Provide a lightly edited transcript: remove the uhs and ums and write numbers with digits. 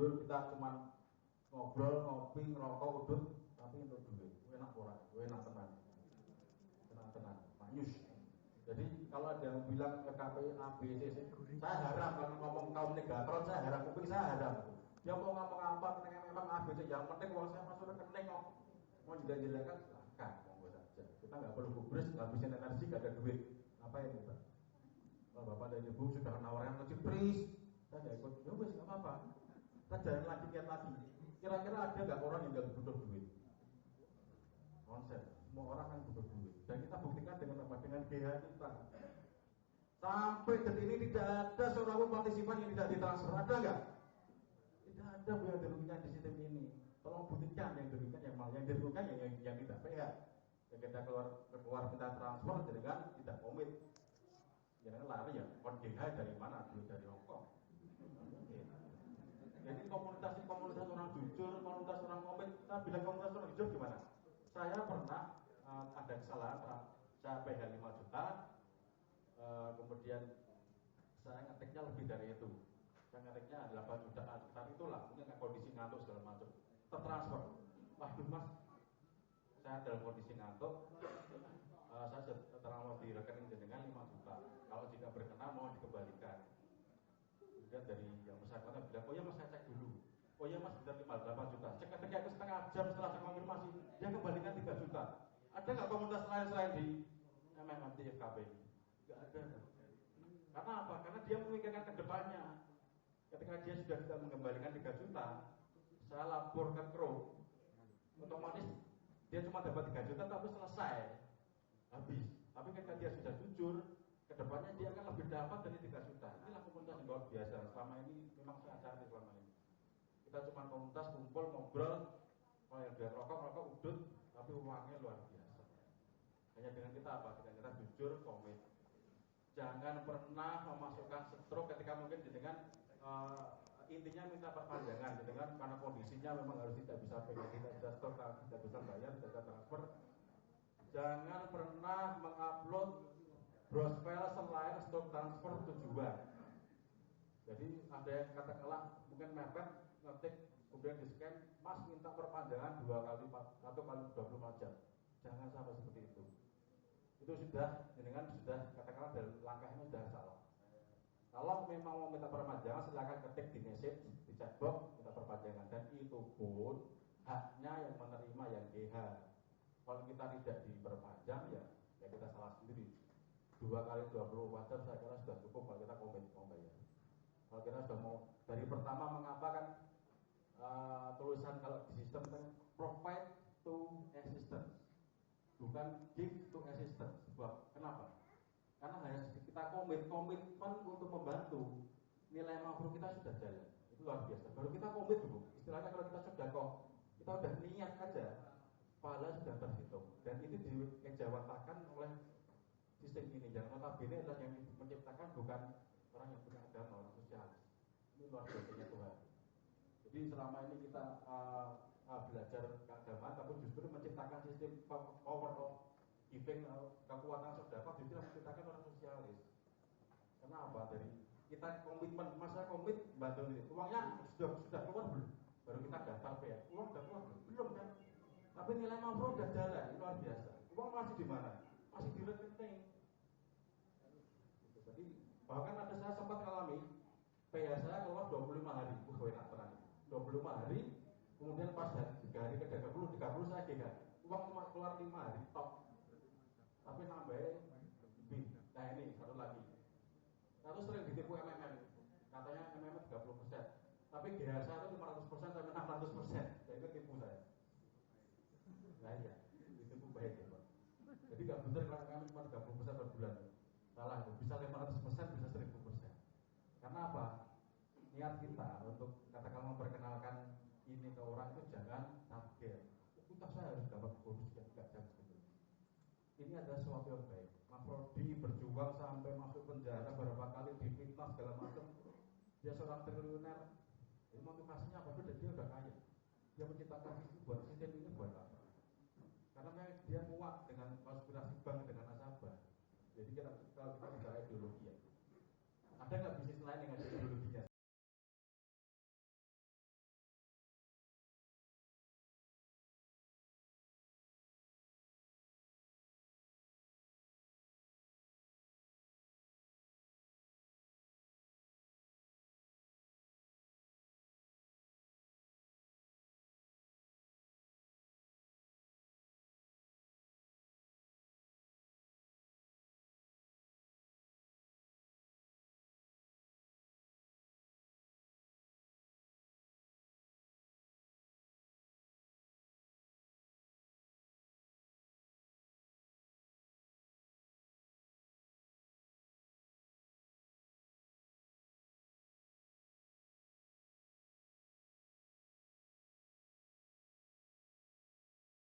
dulur kita cuma ngobrol, ngopi, ngerokok, udut, tapi untuk duit, enak ora, enak tenang, manyus. Jadi kalau ada yang bilang PKP A, B, C, saya haram kalau ngomong kaum negator, saya haram, kuping saya haram. Dia mau ngomong apa, memang A, B, C, yang penting kalau saya masuk ke kening kok, mau jelas-jelaskan, silahkan, monggo saja. Kita nggak perlu gubris, ngabisin energi, nggak ada duit, ngapain kita? Kalau bapak dan ibu sudah menawarkan ke cipris, saya nggak ikut, ya wes nggak apa-apa. Kita jalan lagi, lihat lagi. Kira-kira ada nggak orang yang nggak butuh duit? Konsep, semua orang yang butuh duit. Dan kita buktikan dengan apa? Dengan GH kita. Sampai detik ini tidak ada seorang pun partisipan yang tidak ditransfer. Ada nggak? Tidak ada yang dirugikan di sistem ini. Tolong buktikan yang dirugikan, yang dirugikan yang tidak PH. Yang kita keluar minta transfer, jadi kan tidak komit. Jangan lari ya, kon GH dari mana? Duit dari Hongkong. Jadi komunitas orang jujur, komunitas orang komit. Kita bilang komunitas orang jujur gimana? Saya pernah ada kesalahan, saya PH 5 juta, kemudian saya ngetiknya lebih dari itu. Saya ngetiknya 8 jutaan, tapi itulah mungkin kondisi ngantuk segala macam. Tertransfer. Waduh mas, saya dalam kondisi ngantuk, saya terlalu di rekening dengan 5 juta. Kalau jika berkenan mau dikembalikan. Kemudian dari yang bersangkutan bilang, oh ya mas saya cek dulu. Oh iya mas, benar 8 juta. Cek ketika itu setengah jam setelah saya konfirmasi, dia kembalikan 3 juta. Ada nggak komunitas lain selain di MMT FKP ini? Nggak ada. Karena apa? Karena dia memikirkan ke depannya. Ketika dia sudah bisa mengembalikan 3 juta, saya lapor ke kru, otomatis dia cuma dapat 3 juta tapi selesai, habis. Tapi ketika dia sudah jujur, kedepannya dia akan lebih dapat dari 3 juta. Inilah komunitas yang luar biasa. Selama ini memang saya cari selama ini. Kita cuma komunitas kumpul ngobrol, kalau yang dia rokok udut, tapi uangnya luar biasa. Hanya dengan kita apa? Dengan kita jujur, komit. Jangan pernah memasukkan stroke ketika mungkin dengan intinya minta perpanjangan, dengan karena kondisinya memang harus tidak bisa pegang, tidak bisa stok, tidak bisa bayar, tidak bisa transfer. Jangan pernah mengupload gross file selain stok transfer tujuan. Jadi ada yang katakanlah mungkin mepet ngetik kemudian di scan, mas minta perpanjangan 2 kali 24 jam. Jangan sampai seperti itu. Itu sudah katakanlah dari langkahnya sudah salah. Kalau memang mau minta perpanjangan silakan ketik di message di chatbox minta perpanjangan, dan itu pun haknya yang menerima yang GH. Kalau kita tidak diperpanjang ya kita salah sendiri. 2 kali 24 jam saya kira sudah cukup kalau kita komit mau bayar. Kalau kita sudah mau dari pertama mengapa kan tulisan kalau di sistem kan provide to assistance, bukan give to assistance. Sebab kenapa? Karena hanya kita komitmen untuk membantu, nilai makro kita sudah jalan, itu luar biasa. Baru kita komit dulu. Istilahnya kalau kita sudah kita udah niat aja, pahala sudah terhitung. Dan itu dikejawatakan oleh sistem ini. Yang notabene adalah yang menciptakan bukan orang yang punya agama, orang sosialis. Ini luar biasanya Tuhan. Jadi selama ini kita belajar keagamaan, tapi justru menciptakan sistem power of giving, kekuatan sedekah justru menciptakan orang sosialis. Kenapa? Dari kita komitmen, masa komit bantu ini. Uangnya sudah keluar belum? Baru kita daftar ya. Uang sudah keluar belum kan? Tapi nilai makro sudah jalan, luar biasa. Uang masih di mana? Masih di rekening. Jadi bahkan ada saya sempat mengalami PH saya keluar 25 hari. Enak tenang. 25 hari, kemudian pas 3 hari ke 30 saya GH. Uang cuma keluar 5 hari, top. Tapi nambah lebih. Nah ini satu lagi. Lalu sering ditipu MMM. Katanya MMM 30%. Tapi GH saya itu 500% sampai 600%. Jadi itu tipu saya. Nah iya, ditipu baik ya Pak. Jadi gak benar kalau MMM cuma 30% per bulan. Salah itu, bisa 500%, bisa 1000%. Karena apa? Niat kita untuk katakan memperkenalkan ini ke orang itu jangan target. Kita saya harus dapat bonus yang tidak jangan gitu. Ini adalah sesuatu yang baik. Mas Rodi berjuang sampai masuk penjara beberapa kali, difitnah segala macam. Dia seorang triliuner. Jadi motivasinya apa? Dia udah kaya. Dia menciptakan sistem ini buat apa? Karena dia muak dengan konspirasi bank dengan nasabah. Jadi kalau kita bicara ideologi ya, ada nggak bisa